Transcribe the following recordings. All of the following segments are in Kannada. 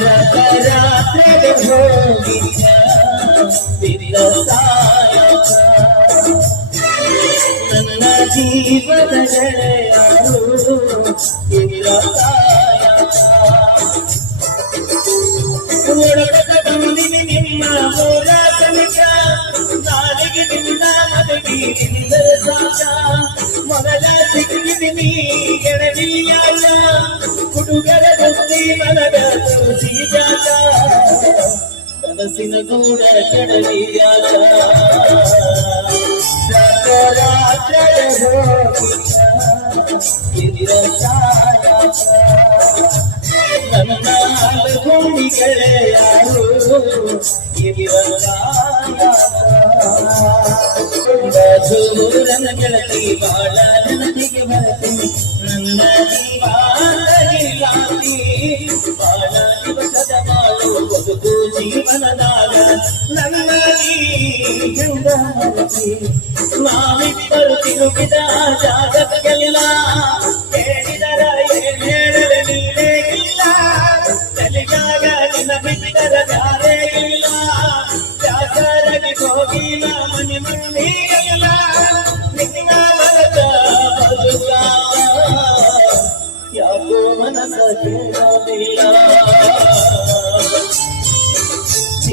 ರಥರಾತ್ರಿಗೆ ಹೋಗಿದ್ದ ಬಿಲ್ಲಸಾಯಕ. ನನ್ನ ಜೀವದ ಗೆಳೆಯರು ಬಿಲ್ಲಸಾಯಕ. ನೋಡಬೇಕ ಬಂದಿನಿ ನಿಮ್ಮ ಮೂಲ ಕನಕ ನಾಲಿಗೆ ನಿನ್ನ ಮದಗಿನಿಂದ ಸಾಕ ಮೊದಲ ಸಿಕ್ಕಿದಿನಿ ಗೆಳವಿಯಾಲ ಹುಡುಗರ ದೃಷ್ಟಿ ಮನದ ತುಳಸಿ ಜಾತ ಕನಸಿನ ಗೂಡ ಕೆಡವಿಯಾಲ ರಾತ್ರದ ಹೋಗಿದ ಸಾಯಕ ನನ್ನ ಗೋಣಿಗಳೇ ಯಾರು ನನ್ನ ಗೆಳತಿ ಬಾಳ ನನಗೆ ಬರ್ತೀನಿ ನನ್ನ ಜೀವಾಗಿ ಬಾಳ ದಿವಸದ ಬಾಳು ಬದುಕು ಜೀವನದಾಗ ನನ್ನ ನಾವಿಬ್ಬರು ತಿರುಗಿದ ಜಾಗಕ್ಕೆಲ್ಲ ಹೇಳಿದರ ಏನ್ ಹೇಳಲು ನೀನೇ ಇಲ್ಲ ತಲೆಗಾಗ ನಿನ್ನ ಬಿಟ್ಟರ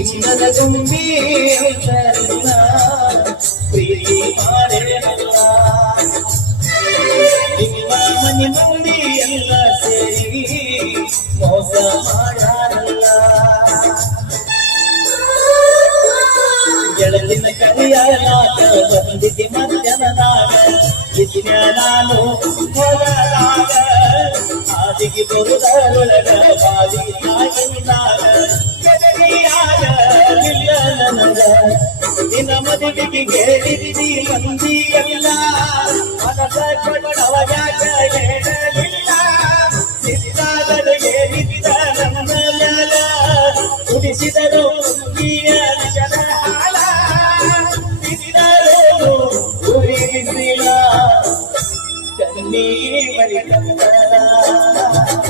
ಚಿನ್ನದ ತುಂಬಿ ಅಂತಲ್ಲ ಪ್ರೀತಿ ಮಾಡೇನಲ್ಲ ನಿಮ್ಮ ಮನೆ ಮಂದಿ ಎಲ್ಲ ಸೇರಿ ಮೋಸ ಮಾಡಾರಲ್ಲ. ಗೆಳತಿನ ಕರೆಯಲಾಗ ಬಂದಿದ್ದೆ ಮಧ್ಯಾಹ್ನದಾಗ. ಇದಿನ ನಾನು ಹೊರದಾಗ ಆದಿಗೆ ಬರುದರೊಳಗ ಬಾವಿ ಆಗಿದಾಗ ಎದರಿಯಾಗ ಇಲ್ಲ ನನಗ ನಿನ್ನ ಮದುವೆಗೆ ಕೇಳಿದಿ ಮಂದಿ ಎಲ್ಲ ಮನಸ ಕೊಟ್ಟವ ಯಾಕ ಹೇಳಲಿಲ್ಲ. ಸಿದ್ದಾದರು ಹೇಳಿದ ನನ್ನ ರಾತ್ರಿ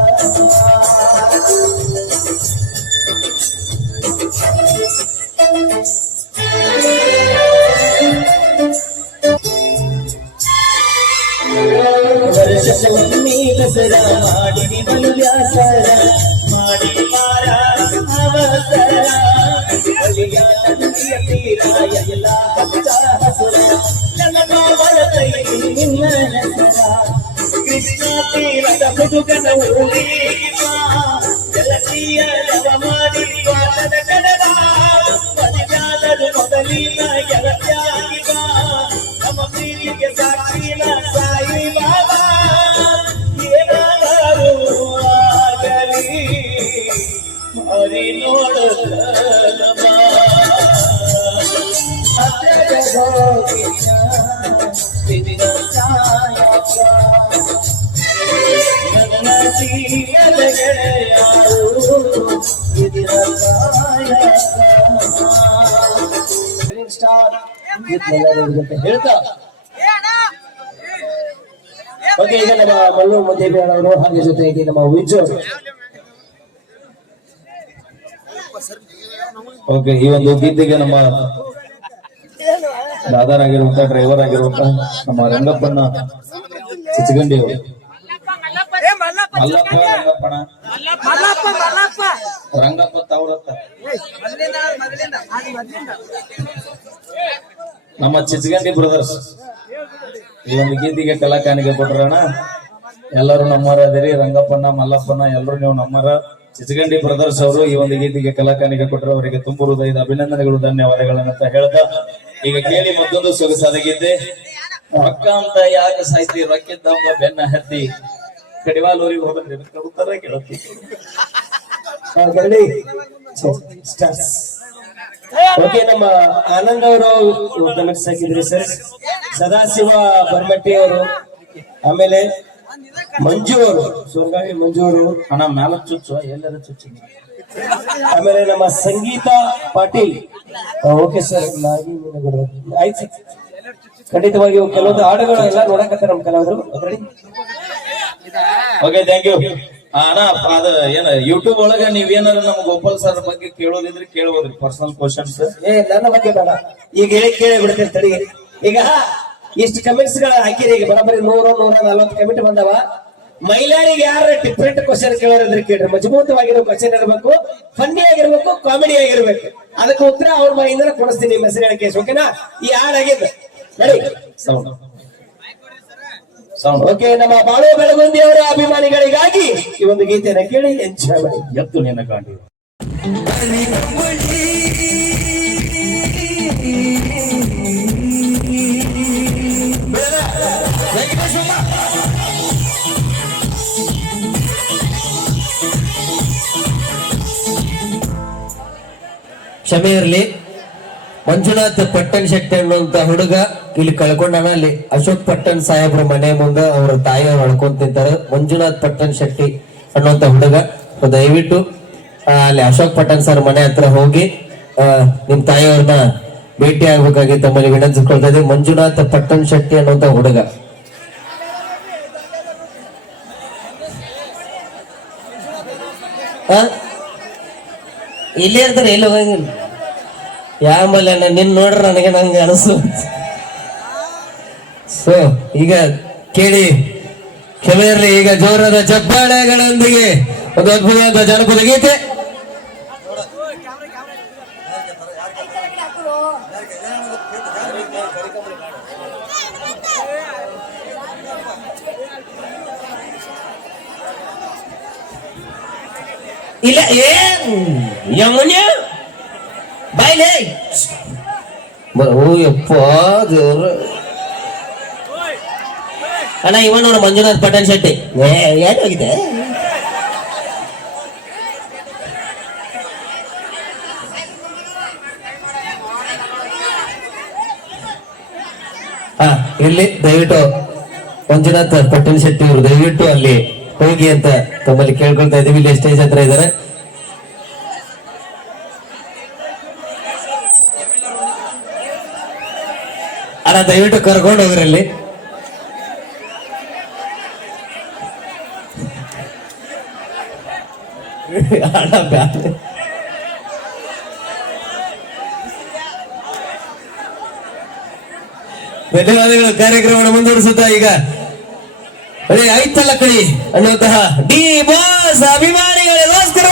ಜೀವದ ಗೆಳೆಯರು ಬಿರುಸಾಯಕ. ವರ್ಷಕ್ಕೊಮ್ಮೆ ದಸರ ಮಾಡಿ ಬಲ್ಯಾಸರ ಮಾಡಿ ಮಾರ ಅವಸರ ಬಲಿಯ ತಂದೆಯ ತೀರ ಎಲ್ಲ ಹಚ್ಚ ಹಸುರ ನನ್ನ ಮಾವನ ಕೈ ನಿನ್ನ ಹೆಸರ ಕೃಷ್ಣ ತೀರದ ಹುಡುಗನ ಊರಿವ ಜೊತೆ ಹೇಳ್ತಾ ಓಕೆ ಈಗ ನಮ್ಮ ಮಲ್ಲು ಮುದ್ದೇಬೇಳವರು ಹಾಗೆ ಜೊತೆಗೆ ನಮ್ಮ ವಿಜು. ಓಕೆ ಈ ಒಂದು ಗೀತೆಗೆ ನಮ್ಮ ದಾದಾರ್ ಆಗಿರುವಂತ ಡ್ರೈವರ್ ಆಗಿರುವಂತ ನಮ್ಮ ರಂಗಪ್ಪನ ಚಿಚಗಂಡಿ ಅವರು ಮಲ್ಲಪ್ಪ ರಂಗಪ್ಪಣ ರಂಗಪ್ಪ ತಾವ್ರತ್ತ. ನಮ್ಮ ಚಿಚ್ಗಂಡಿ ಬ್ರದರ್ಸ್ ಈ ಒಂದು ಗೀತೆಗೆ ಕಲಾಕಾನಿಗೆ ಕೊಟ್ರಣ ಎಲ್ಲರೂ ನಮ್ಮರ ಅದಿರಿ. ರಂಗಪ್ಪಣ್ಣ ಮಲ್ಲಪ್ಪಣ್ಣ ಎಲ್ಲರೂ ನೀವು ನಮ್ಮರ ಚಿಚ್ಗಂಡಿ ಬ್ರದರ್ಸ್ ಅವರು. ಈ ಒಂದು ಗೀತೆಗೆ ಕಲಾಕಾನಿಗೆ ಕೊಟ್ಟರು ಅವರಿಗೆ ತುಂಬು ಹೃದಯದ ಅಭಿನಂದನೆಗಳು ಧನ್ಯವಾದಗಳನ್ನಂತ ಹೇಳ್ತಾ ಈಗ ಕೇಳಿ ಮತ್ತೊಂದು ಸೊಗಸಾದ ಗೀತೆ. ರೊಕ್ಕ ಅಂತ ಯಾಕೆ ಸಾಯ್ತಿ ರೊಕ್ಕಿದ್ದಮ್ಮ ಬೆನ್ನ ಹತ್ತಿ. ಕಡಿವಾಲೂರಿಗೆ ಹೋದ್ರೆ ಉತ್ತರ ಕೇಳುತ್ತಿ ಗರಡಿ ಸ್ಟಾರ್ಸ್ ಓಕೆ ನಮ್ಮ ಆನಂದ್ ಅವರು ಕಮೆಂಟ್ಸ್ ಹಾಕಿದ್ರಿ ಸರ್. ಸದಾಶಿವ ಬರ್ಮಟ್ಟಿ ಅವರು ಆಮೇಲೆ ಮಂಜು ಅವರು ಸುರ್ಗಾವಿ ಮಂಜು ಅವರು. ಅಣ್ಣ ಮ್ಯಾಲ ಚುಚ್ಚು ಎಲ್ಲರ ಚುಚ್ಚು. ಆಮೇಲೆ ನಮ್ಮ ಸಂಗೀತ ಪಾಟೀಲ್. ಓಕೆ ಸರ್ ನಾಗಿ. ಆಯ್ತು. ಖಂಡಿತವಾಗಿ ಕೆಲವೊಂದು ಹಾಡುಗಳು ಎಲ್ಲ ನೋಡಕತ್ತಾರ ನಮ್ಮ ಕಲಾವಿದರು. ಓಕೆ ಥ್ಯಾಂಕ್ ಯು ಅಣ್ಣ ಅದ ಏನ ಯೂಟ್ಯೂಬ್ ಒಳಗ ನೀವೇನಾರ ನಮ್ ಗೋಪಾಲ್ ಸರ್ ಬಗ್ಗೆ ಕೇಳೋದಿದ್ರೆ ಕೇಳ್ಬೋದ್ರಿ ಪರ್ಸನಲ್ ಕ್ವಶನ್ಸ್ ಏ ನನ್ನ ಬಗ್ಗೆ ಬೇಡ. ಈಗ ಹೇಳಿ ಕೇಳಿ ಬಿಡ್ತೀನಿ ತಡಿ. ಈಗ ಇಷ್ಟು ಕಮೆಂಟ್ಸ್ಗಳ ಹಾಕಿರಿ ಈಗ ಬರಬರಿ ನೂರ ನೂರ ನಲ್ವತ್ತು ಕಮೆಂಟ್ ಬಂದವ. ಮಹಿಳೆಯರಿಗೆ ಯಾರ ಡಿಫ್ರೆಂಟ್ ಕ್ವಶನ್ ಕೇಳೋರಿದ್ರೆ ಕೇಳ್ರಿ. ಮಜಬೂತವಾಗಿರೋ ಕ್ವಶನ್ ಇರಬೇಕು ಫನ್ನಿ ಆಗಿರ್ಬೇಕು ಕಾಮಿಡಿ ಆಗಿರ್ಬೇಕು. ಅದಕ್ಕೆ ಉತ್ತರ ಅವ್ರ ಮನೆಯಿಂದ ಕೊಡಿಸ್ತೀನಿ ಮೆಸೇಜ್ ಹೇಳಕ್ಕೆ ಕೇಸ್ ಓಕೆನಾ ಈ ನಡಿ ಸೌಂಡ್ ಸೌಂಡ್ ಓಕೆ, ನಮ್ಮ ಬಾಳು ಬೆಳಗುಂದಿಯವರ ಅಭಿಮಾನಿಗಳಿಗಾಗಿ ಈ ಒಂದು ಗೀತೆಯನ್ನು ಕೇಳಿ ಎಂಜಾಯ್ ಮಾಡಿ ಎತ್ತು ನಿನ್ನ ಕಾಣಿ ಕ್ಷಮೆ ಇರಲಿ. ಮಂಜುನಾಥ್ ಪಟ್ಟಣ ಶೆಟ್ಟಿ ಅನ್ನುವಂತ ಹುಡುಗ ಇಲ್ಲಿ ಕಳ್ಕೊಂಡಾನ ಅಲ್ಲಿ ಅಶೋಕ್ ಪಟ್ಟಣ್ ಸಾಹೇಬ್ರ ಮನೆ ಮುಂದೆ ಅವ್ರ ತಾಯಿಯವ್ರು ಹೊಡ್ಕೊಂಡ್ ಮಂಜುನಾಥ್ ಪಟ್ಟಣ್ ಶೆಟ್ಟಿ ಅನ್ನುವಂತ ಹುಡುಗ. ದಯವಿಟ್ಟು ಅಲ್ಲಿ ಅಶೋಕ್ ಪಟ್ಟಣ್ ಸರ್ ಮನೆ ಹತ್ರ ಹೋಗಿ ನಿಮ್ ತಾಯಿಯವ್ರನ್ನ ಭೇಟಿ ಆಗ್ಬೇಕಾಗಿ ತಮ್ಮಲ್ಲಿ ವಿನಂತಿಸ್ಕೊಳ್ತಾ ಇದ್ದೀವಿ ಮಂಜುನಾಥ್ ಪಟ್ಟಣ್ ಶೆಟ್ಟಿ ಅನ್ನುವಂತ ಹುಡುಗ? ಇಲ್ಲೇ ಇರ್ತಾರೆ, ಎಲ್ಲಿ ಹೋಗಂಗಿಲ್ಲ. ಯಾಮಲ್ಲ ನಿನ್ ನೋಡ್ರ ನನಗೆ ನಂಗೆ ಅನಸು. ಸೊ ಈಗ ಕೇಳಿ. ಕೆಲವರಲ್ಲಿ ಈಗ ಜೋರಾದ ಚಪ್ಪಾಳೆಗಳೊಂದಿಗೆ ಒಂದು ಅದ್ಭುತವಾದ ಜಾನಪದ ಗೀತೆ. ಇಲ್ಲ ಏನ್ ಯಮುನ್ಯ ಬಾಯ್ಲೆ. ಬ- ಓ, ಯಪ್ಪ ದೇವ್ರ. ಅಣ್ಣ ಇವ ನೋಡು ಮಂಜುನಾಥ್ ಪಟನ್ ಶೆಟ್ಟಿ. ಹಾ ಇಲ್ಲಿ ದಯವಿಟ್ಟು ಮಂಜುನಾಥ್ ಪಟ್ಟಣ ಶೆಟ್ಟಿ ಅವರು ದಯವಿಟ್ಟು ಅಲ್ಲಿ ಹೋಗಿ ಅಂತ ತಮ್ಮಲ್ಲಿ ಕೇಳ್ಕೊಳ್ತಾ ಇದೀವಿ ಇಲ್ಲಿ ಸ್ಟೇಜ್ ಹತ್ರ ಇದ್ದಾರೆ. ಅಣ್ಣ ದಯವಿಟ್ಟು ಕರ್ಕೊಂಡು ಹೋಗ್ರಲ್ಲಿ ಧನ್ಯವಾದಗಳು. ಕಾರ್ಯಕ್ರಮವನ್ನು ಮುಂದುವರಿಸುತ್ತಾ ಈಗ. ಅದೇ ಐತಲ್ಲ ಕಳಿ ಅನ್ನುವಂತಹ ಡಿ ಬಾಸ್ ಅಭಿಮಾನಿಗಳಿಗೋಸ್ಕರ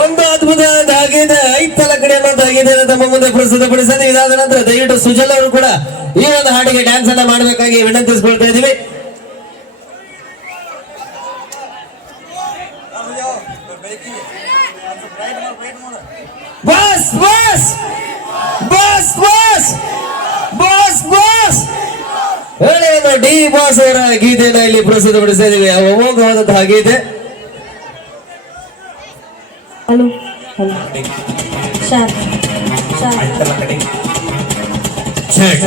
ಒಂದು ಅದ್ಭುತ ಆಗಿದೆ ಐತಲ ಕಡೆ ಅನ್ನೋದು ಆಗಿದೆ ತಮ್ಮ ಮುಂದೆ ಪ್ರಸ್ತುತಪಡಿಸದೆ ಇದಾದ ನಂತರ ದಯವಿಟ್ಟು ಸುಜಲ್ ಅವರು ಕೂಡ ಈ ಒಂದು ಹಾಡಿಗೆ ಡ್ಯಾನ್ಸ್ ಅನ್ನ ಮಾಡಬೇಕಾಗಿ ವಿನಂತಿಸಿಕೊಳ್ತಾ ಇದ್ದೀವಿ. Boss boss boss boss boss boss ಒಂದು ಡಿ ಬಾಸ್ ಅವರ ಗೀತೆಯನ್ನು ಇಲ್ಲಿ ಪ್ರಸ್ತುತಪಡಿಸ್ತಾ ಇದ್ದೀವಿ. ಅಮೋಘವಾದಂತಹ ಗೀತೆ. ಹಲೋ. Sharp check